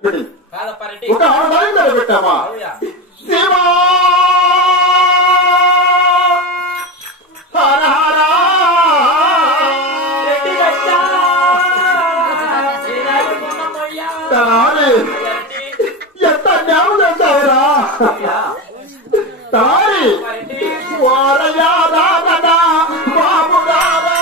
ఒక ఆడదాన్ని నిలబెట్టామా శివా హర హర తారి ఎంత న్యాయం చేస్తావురా తారి వారయా దాదా బాబు దాదా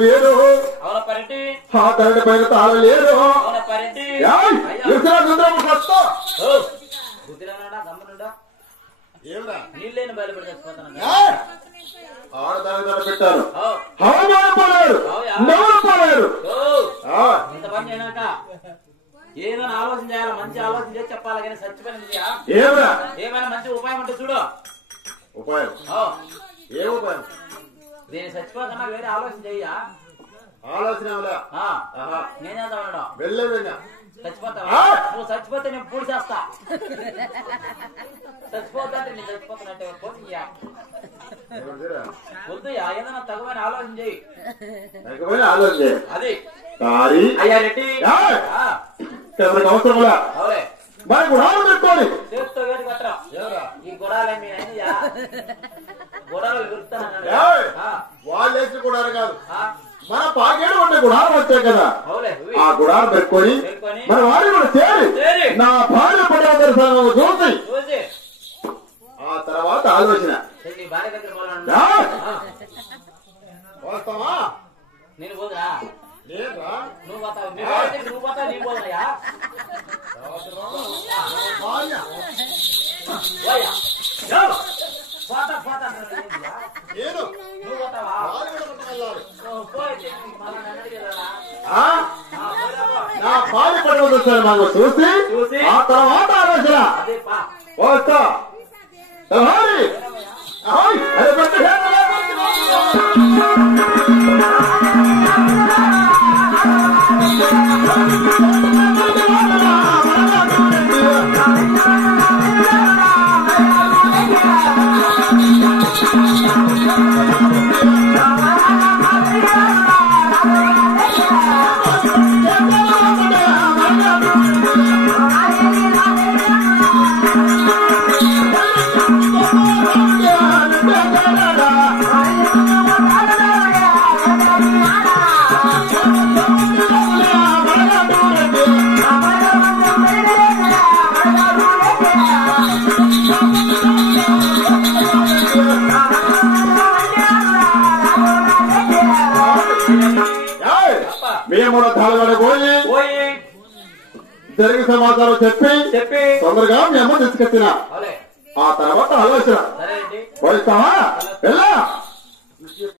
లేరు హాతడి పైన తాళ లేరు ఆడదాని పెట్టారు పోలేరు నెవరు పోలేరు ఏదైనా ఆలోచన చేయాలి మంచి ఆలోచన చేసి చెప్పాలి కానీ చచ్చిపోయింది ఏమైనా మంచి ఉపాయం అంటే చూడు ఉపాయం ఏ ఉపాయం నేను చచ్చిపోతున్నా వేరే ఆలోచన చెయ్యా ఆలోచన నేనేదా వెళ్ళే చచ్చిపోతావా నువ్వు చచ్చిపోతే నేను పూడి చేస్తా చచ్చిపోతుంటే నేను చచ్చిపోతున్నట్టే పోతుందియా వద్దుయా ఏదైనా తగువని ఆలోచన చెయ్యి ఆలోచన అది అయ్యా రెడ్డి అవసరం అవులే మరి గుడాలు పెట్టుకోండి చేతితో వేరు కట్టరా ఈ గుడాలన్నీ అయ్యా గుడాలు విరుస్తాను వాళ్ళు వేసిన గుడాలు కాదు మన పాకేడు ఉండే గుడాలు వచ్చాయి కదా ఆ గుడాలు పెట్టుకొని మన వారిని కూడా చేరి నా భార్య పడే చూసి ఆ తర్వాత ఆలోచన భార్య దగ్గర వస్తావా నేను పోదా లేదా నువ్వు పోతా నీ పోదయా నా పాలు పడవద్దు మాకు చూసి ఆ తర్వాత ఆలోచన వస్తా సమాచారం చెప్పి తొందరగా మీ అమ్మ తీసుకొచ్చిన ఆ తర్వాత ఆలోచన వస్తావా వెళ్ళా